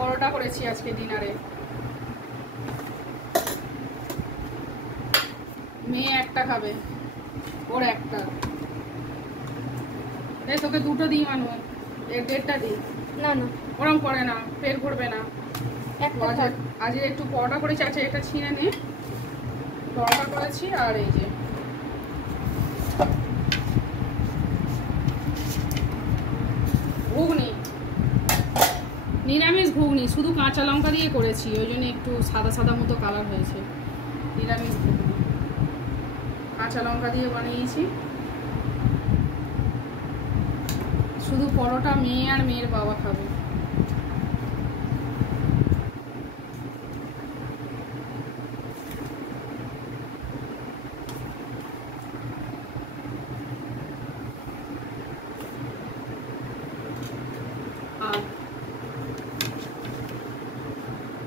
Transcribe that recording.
পরোটা করেছি আজকে ডিনারে। মেয়ে একটা খাবে, ওর একটা। এই তোকে দুটো দিই মানু, এর দেড়টা দিই। না না ওরম করে না, পেট ভরবে না। আজ একটু পরোটা করেছি। আচ্ছা এটা ছিঁড়ে নে। পরোটা করেছি আর এই যে ঘুগনি, নিরামিষ ঘুগনি, শুধু কাঁচা লঙ্কা দিয়ে করেছি, ওই জন্য একটু সাদা সাদা মতো কালার হয়েছে। নিরামিষ ঘুগনি কাঁচা লঙ্কা দিয়ে বানিয়েছি। শুধু পরোটা মেয়ে আর মেয়ের বাবা খাবে।